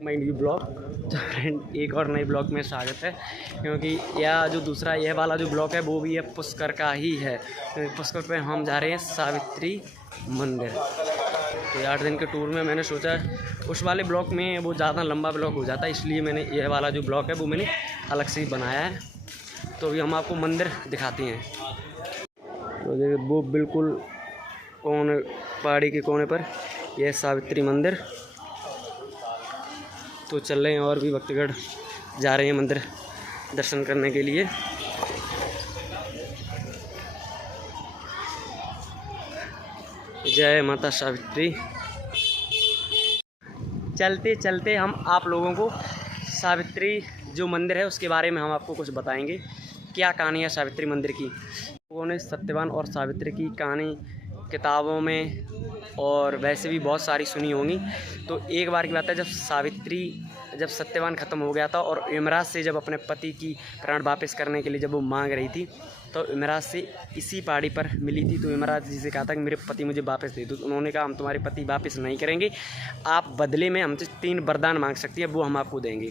My new blog. तो friend एक और नए ब्लॉग में स्वागत है, क्योंकि यह जो दूसरा यह वाला जो ब्लॉग है वो भी ये पुष्कर का ही है। तो पुष्कर पे हम जा रहे हैं सावित्री मंदिर। तो 8 दिन के टूर में मैंने सोचा उस वाले ब्लॉग में वो ज़्यादा लंबा ब्लॉग हो जाता है, इसलिए मैंने यह वाला जो ब्लॉग है वो मैंने अलग से ही बनाया है। तो अभी हम आपको मंदिर दिखाते हैं। तो देखिए वो बिल्कुल कोने पहाड़ी के कोने पर यह सावित्री मंदिर। तो चल रहे हैं और भी भक्तगण जा रहे हैं मंदिर दर्शन करने के लिए। जय माता सावित्री। चलते चलते हम आप लोगों को सावित्री जो मंदिर है उसके बारे में हम आपको कुछ बताएंगे। क्या कहानी है सावित्री मंदिर की। लोगों ने सत्यवान और सावित्री की कहानी किताबों में और वैसे भी बहुत सारी सुनी होंगी। तो एक बार की बात है, जब सत्यवान ख़त्म हो गया था और यमराज से जब अपने पति की प्राण वापस करने के लिए जब वो मांग रही थी, तो यमराज से इसी पहाड़ी पर मिली थी। तो यमराज जी से कहा था कि मेरे पति मुझे वापस दे दो। तो उन्होंने कहा हम तुम्हारे पति वापस नहीं करेंगे, आप बदले में हमसे 3 वरदान मांग सकती है, वो हम आपको देंगे।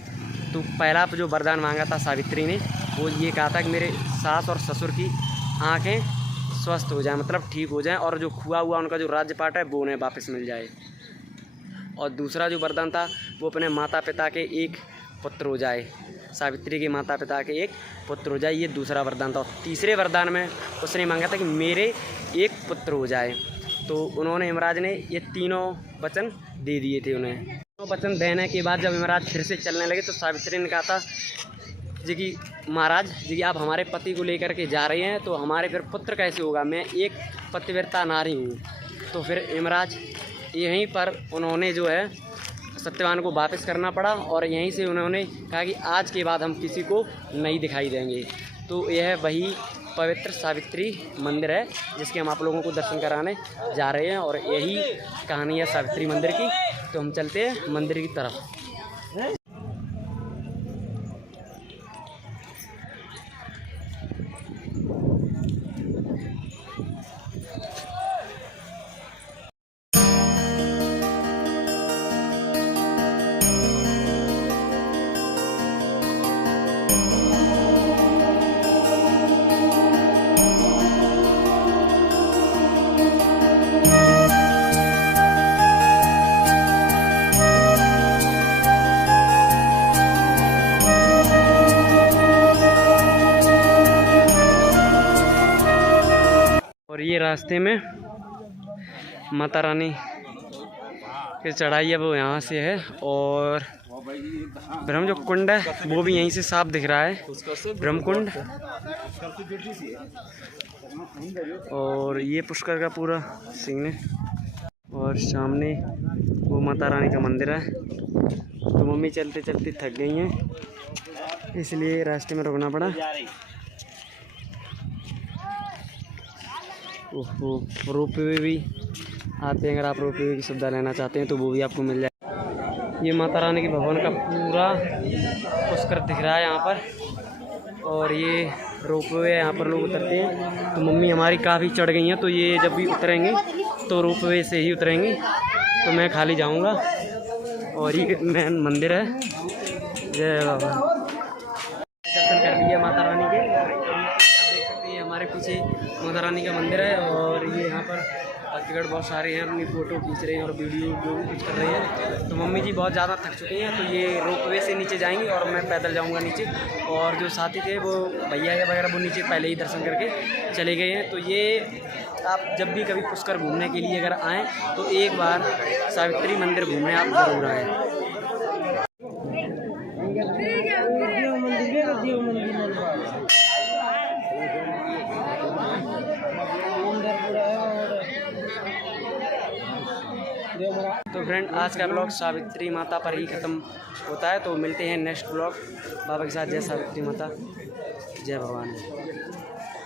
तो पहला जो वरदान मांगा था सावित्री ने, वो ये कहा था कि मेरे सास और ससुर की आँखें स्वस्थ हो जाए, मतलब ठीक हो जाए, और जो खुआ हुआ उनका जो राज्यपाट है वो उन्हें वापस मिल जाए। और दूसरा जो वरदान था वो अपने माता पिता के एक पुत्र हो जाए, सावित्री के माता पिता के एक पुत्र हो जाए, ये दूसरा वरदान था। और तीसरे वरदान में उसने मांगा था कि मेरे एक पुत्र हो जाए। तो उन्होंने यमराज ने ये तीनों वचन दे दिए थे उन्हें। तीनों वचन देने के बाद जब यमराज फिर से चलने लगे तो सावित्री ने कहा था जी कि महाराज जी आप हमारे पति को लेकर के जा रहे हैं, तो हमारे फिर पुत्र कैसे होगा, मैं एक पतिव्रता नारी हूँ। तो फिर यमराज यहीं पर उन्होंने जो है सत्यवान को वापस करना पड़ा, और यहीं से उन्होंने कहा कि आज के बाद हम किसी को नहीं दिखाई देंगे। तो यह वही पवित्र सावित्री मंदिर है जिसके हम आप लोगों को दर्शन कराने जा रहे हैं, और यही कहानी है सावित्री मंदिर की। तो हम चलते हैं मंदिर की तरफ। और ये रास्ते में माता रानी की चढ़ाई है वो यहाँ से है, और ब्रह्म जो कुंड है वो भी यहीं से साफ दिख रहा है, ब्रह्म कुंड। और ये पुष्कर का पूरा सीन है, और सामने वो माता रानी का मंदिर है। तो मम्मी चलते चलते थक गई हैं, इसलिए रास्ते में रुकना पड़ा। ओहो, रोपवे भी आते हैं, अगर आप रोपवे की सुविधा लेना चाहते हैं तो वो भी आपको मिल जाए। ये माता रानी के भवन का पूरा पुष्कर दिख रहा है यहाँ पर, और ये रोपवे है, यहाँ पर लोग उतरते हैं। तो मम्मी हमारी काफ़ी चढ़ गई हैं, तो ये जब भी उतरेंगे तो रोपवे से ही उतरेंगे, तो मैं खाली जाऊँगा। और ये मेन मंदिर है। जय बाबा। दर्शन कर लिए माता रानी के, हमारे पीछे माता रानी का मंदिर है, और ये यहाँ पर भक्तगण बहुत सारे हैं, अपनी फ़ोटो खींच रहे हैं और वीडियो जो कुछ कर रहे हैं। तो मम्मी जी बहुत ज़्यादा थक चुकी हैं, तो ये रोपवे से नीचे जाएंगी और मैं पैदल जाऊंगा नीचे। और जो साथी थे वो भैया वगैरह वो नीचे पहले ही दर्शन करके चले गए हैं। तो ये आप जब भी कभी पुष्कर घूमने के लिए अगर आएँ तो एक बार सावित्री मंदिर घूमने आप ज़रूर आएँ। तो फ्रेंड आज का ब्लॉग सावित्री माता पर ही ख़त्म होता है। तो मिलते हैं नेक्स्ट ब्लॉग बाबा के साथ। जय सावित्री माता, जय भवानी।